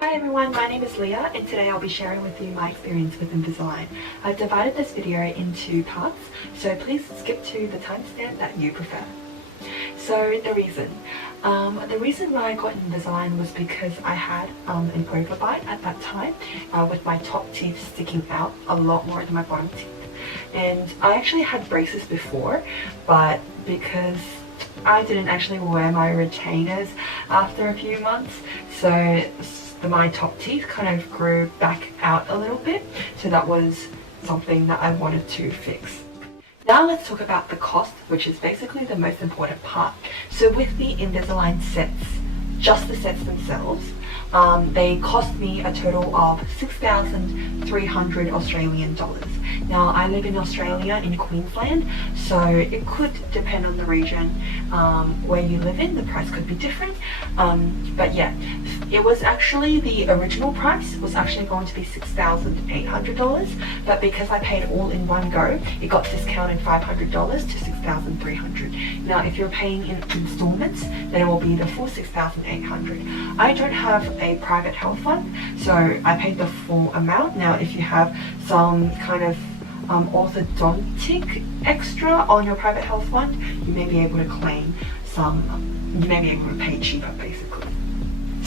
Hi everyone, my name is Leah and today I'll be sharing with you my experience with Invisalign. I've divided this video into parts, so please skip to the timestamp that you prefer. So the reason why I got Invisalign was because I had an overbite at that time with my top teeth sticking out a lot more than my bottom teeth. And I actually had braces before, but because I didn't actually wear my retainers after a few months, so my top teeth kind of grew back out a little bit, so that was something that I wanted to fix. Now let's talk about the cost, which is basically the most important part. So with the Invisalign sets, just the sets themselves, they cost me a total of 6,300 Australian dollars. Now I live in Australia, in Queensland, so it could depend on the region where you live in, the price could be different. But yeah, it was actually, the original price was actually going to be $6,800, but because I paid all in one go, it got discounted $500 to $6,300. Now if you're paying in installments, then it will be the full $6,800. I don't have a private health fund, so I paid the full amount. Now if you have some kind of orthodontic extra on your private health fund, you may be able to claim you may be able to pay cheaper basically.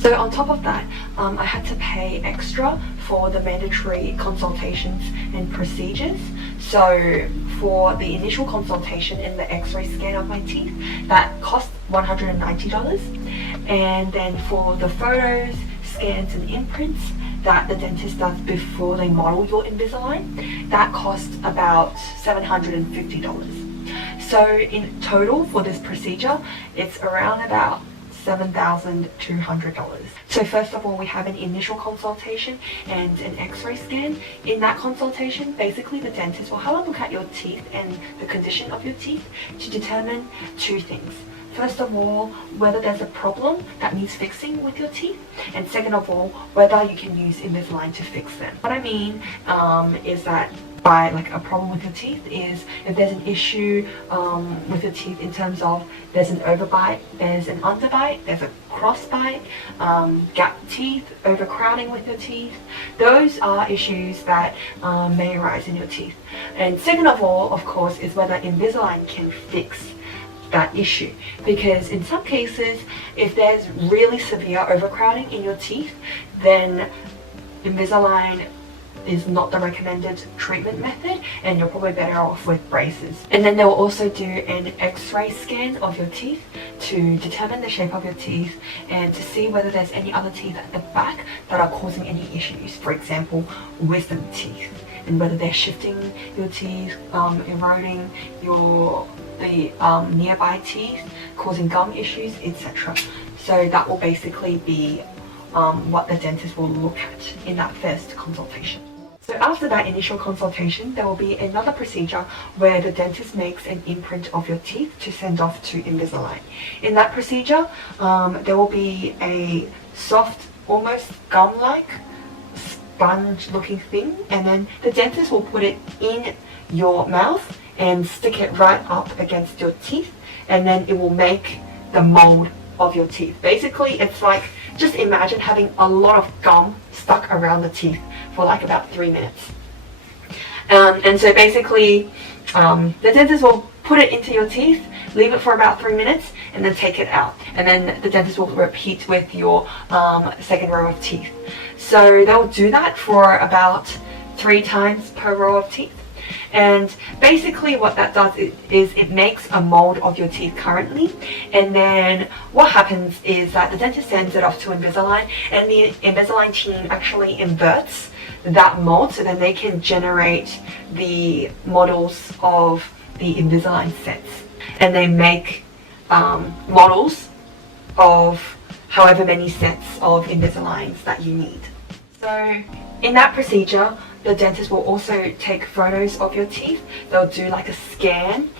So on top of that, I had to pay extra for the mandatory consultations and procedures. So for the initial consultation and the x-ray scan of my teeth, that cost $190. And then for the photos, scans and imprints that the dentist does before they model your Invisalign, that costs about $750. So in total for this procedure, it's around about $7,200. So first of all, we have an initial consultation and an x-ray scan. In that consultation, basically the dentist will have a look at your teeth and the condition of your teeth to determine two things. First of all, whether there's a problem that needs fixing with your teeth, and second of all, whether you can use Invisalign to fix them. What I mean is that by like a problem with your teeth is if there's an issue with your teeth in terms of there's an overbite, there's an underbite, there's a crossbite, gap teeth, overcrowding with your teeth. Those are issues that may arise in your teeth. And second of all, of course, is whether Invisalign can fix that issue, because in some cases if there's really severe overcrowding in your teeth, then Invisalign is not the recommended treatment method and you're probably better off with braces. And then they'll also do an x-ray scan of your teeth to determine the shape of your teeth and to see whether there's any other teeth at the back that are causing any issues, for example wisdom teeth, and whether they're shifting your teeth, eroding the nearby teeth, causing gum issues, etc. So that will basically be what the dentist will look at in that first consultation. So after that initial consultation, there will be another procedure where the dentist makes an imprint of your teeth to send off to Invisalign. In that procedure, there will be a soft, almost gum-like, sponge-looking thing, and then the dentist will put it in your mouth and stick it right up against your teeth, and then it will make the mold of your teeth. Basically, it's like, just imagine having a lot of gum stuck around the teeth for like about 3 minutes. And so basically, the dentist will put it into your teeth, leave it for about 3 minutes, and then take it out. And then the dentist will repeat with your second row of teeth. So they'll do that for about 3 times per row of teeth. And basically what that does is it makes a mold of your teeth currently, and then what happens is that the dentist sends it off to Invisalign, and the Invisalign team actually inverts that mold so then they can generate the models of the Invisalign sets, and they make models of however many sets of Invisaligns that you need. So in that procedure, the dentist will also take photos of your teeth. They'll do like a scan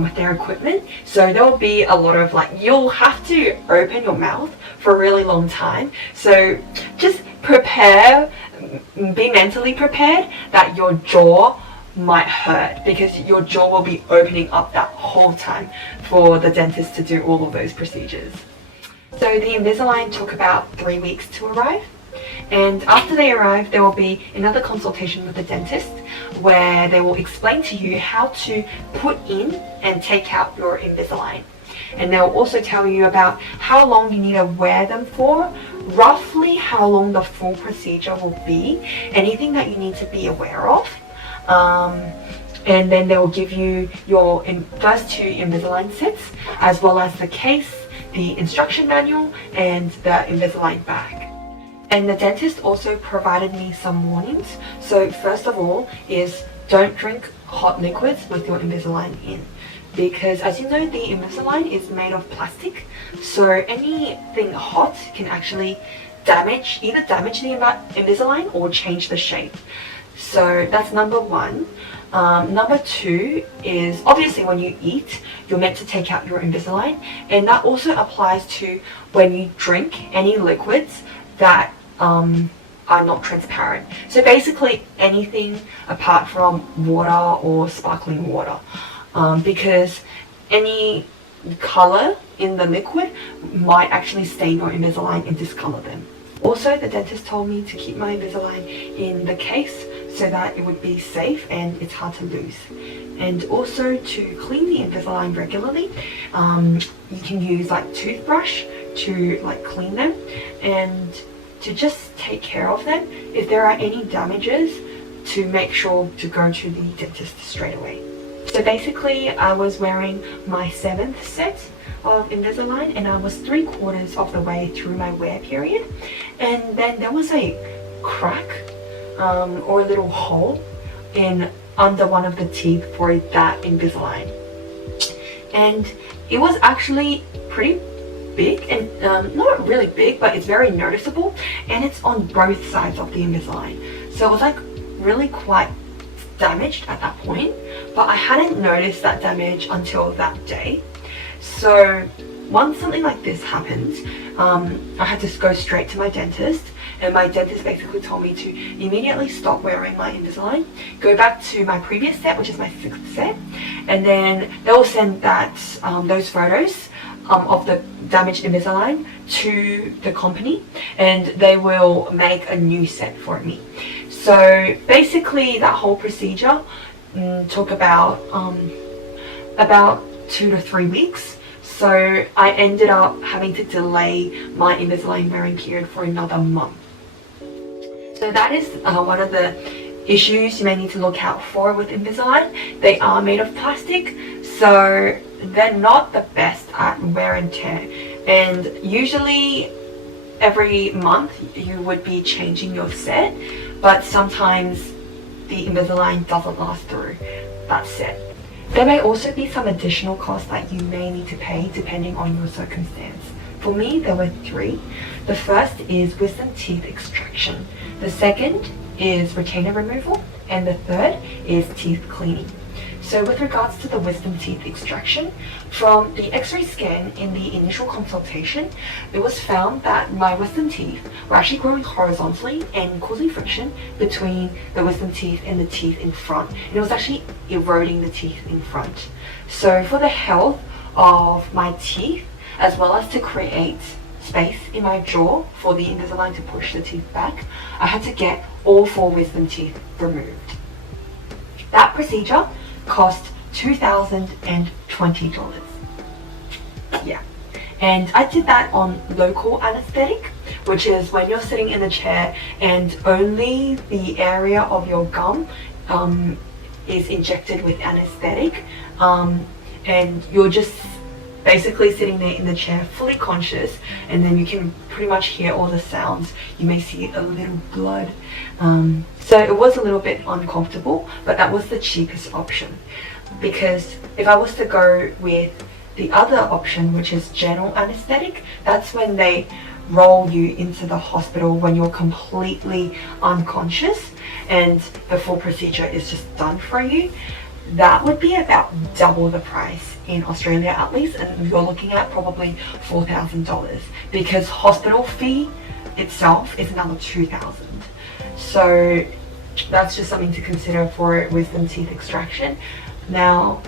with their equipment. So there will be a lot of you'll have to open your mouth for a really long time. So just prepare, be mentally prepared that your jaw might hurt, because your jaw will be opening up that whole time for the dentist to do all of those procedures. So the Invisalign took about 3 weeks to arrive. And after they arrive, there will be another consultation with the dentist where they will explain to you how to put in and take out your Invisalign. And they'll also tell you about how long you need to wear them for, roughly how long the full procedure will be, anything that you need to be aware of. And then they will give you your first 2 Invisalign sets, as well as the case, the instruction manual, and the Invisalign bag. And the dentist also provided me some warnings. So first of all is don't drink hot liquids with your Invisalign in, because as you know, the Invisalign is made of plastic, so anything hot can actually either damage the Invisalign or change the shape. So that's number 1. Number 2 is obviously when you eat, you're meant to take out your Invisalign, and that also applies to when you drink any liquids that are not transparent. So basically anything apart from water or sparkling water, because any color in the liquid might actually stain your Invisalign and discolor them. Also, the dentist told me to keep my Invisalign in the case so that it would be safe and it's hard to lose. And also to clean the Invisalign regularly, you can use like toothbrush to like clean them, and to just take care of them. If there are any damages, to make sure to go to the dentist straight away. So basically I was wearing my 7th set of Invisalign, and I was 3/4 of the way through my wear period, and then there was a crack or a little hole under one of the teeth for that Invisalign, and it was actually pretty big, and not really big, but it's very noticeable, and it's on both sides of the Invisalign. So it was like really quite damaged at that point, but I hadn't noticed that damage until that day. So once something like this happens, I had to go straight to my dentist, and my dentist basically told me to immediately stop wearing my Invisalign, go back to my previous set, which is my 6th set, and then they'll send those photos of the damaged Invisalign to the company, and they will make a new set for me. So basically that whole procedure took about 2 to 3 weeks. So I ended up having to delay my Invisalign wearing period for another month. So that is one of the issues you may need to look out for with Invisalign. They are made of plastic, so they're not the best at wear and tear, and usually every month you would be changing your set, but sometimes the Invisalign doesn't last through that set. There may also be some additional costs that you may need to pay depending on your circumstance. For me, there were 3. The first is wisdom teeth extraction, the second is retainer removal, and the third is teeth cleaning. So with regards to the wisdom teeth extraction, from the x-ray scan in the initial consultation, it was found that my wisdom teeth were actually growing horizontally and causing friction between the wisdom teeth and the teeth in front. And it was actually eroding the teeth in front. So for the health of my teeth, as well as to create space in my jaw for the Invisalign to push the teeth back, I had to get all 4 wisdom teeth removed. That procedure cost $2,020. Yeah, and I did that on local anesthetic, which is when you're sitting in a chair and only the area of your gum is injected with anesthetic, and you're just basically sitting there in the chair fully conscious, and then you can pretty much hear all the sounds. You may see a little blood, so it was a little bit uncomfortable, but that was the cheapest option, because if I was to go with the other option, which is general anesthetic, that's when they roll you into the hospital when you're completely unconscious and the full procedure is just done for you. That would be about double the price in Australia at least, and you're looking at probably $4,000, because hospital fee itself is another $2,000. So that's just something to consider for wisdom teeth extraction. Now,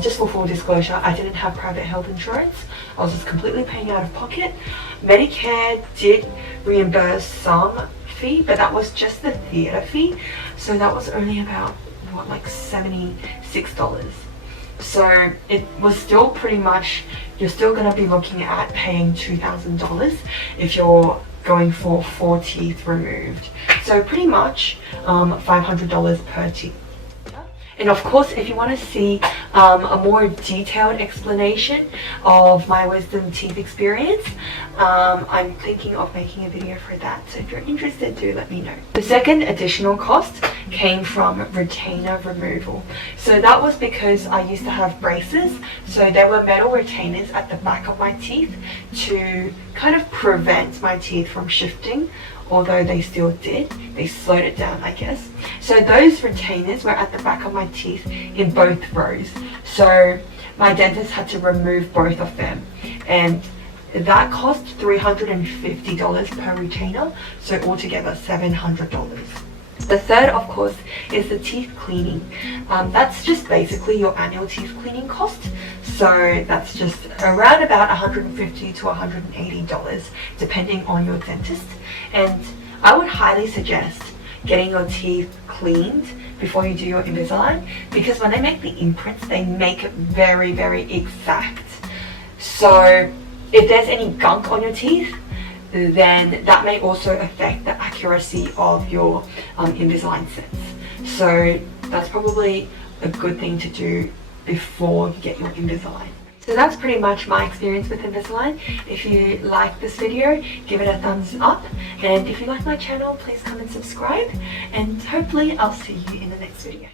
Just for full disclosure, I didn't have private health insurance. I was just completely paying out of pocket. Medicare did reimburse some fee, but that was just the theatre fee. So that was only about, what, like $76. So it was still pretty much, you're still going to be looking at paying $2,000 if you're going for 4 teeth removed. So pretty much $500 per teeth. And of course, if you want to see a more detailed explanation of my wisdom teeth experience, I'm thinking of making a video for that. So if you're interested, do let me know. The second additional cost came from retainer removal. So that was because I used to have braces. So there were metal retainers at the back of my teeth to kind of prevent my teeth from shifting, although they still did. They slowed it down, I guess. So those retainers were at the back of my teeth in both rows. So my dentist had to remove both of them. And that cost $350 per retainer. So altogether $700. The third, of course, is the teeth cleaning. That's just basically your annual teeth cleaning cost. So that's just around about $150 to $180 depending on your dentist. And I would highly suggest getting your teeth cleaned before you do your Invisalign, because when they make the imprints, they make it very, very exact. So if there's any gunk on your teeth, then that may also affect the accuracy of your Invisalign sets. So that's probably a good thing to do before you get your Invisalign. So that's pretty much my experience with Invisalign. If you like this video, give it a thumbs up. And if you like my channel, please come and subscribe. And hopefully I'll see you in the next video.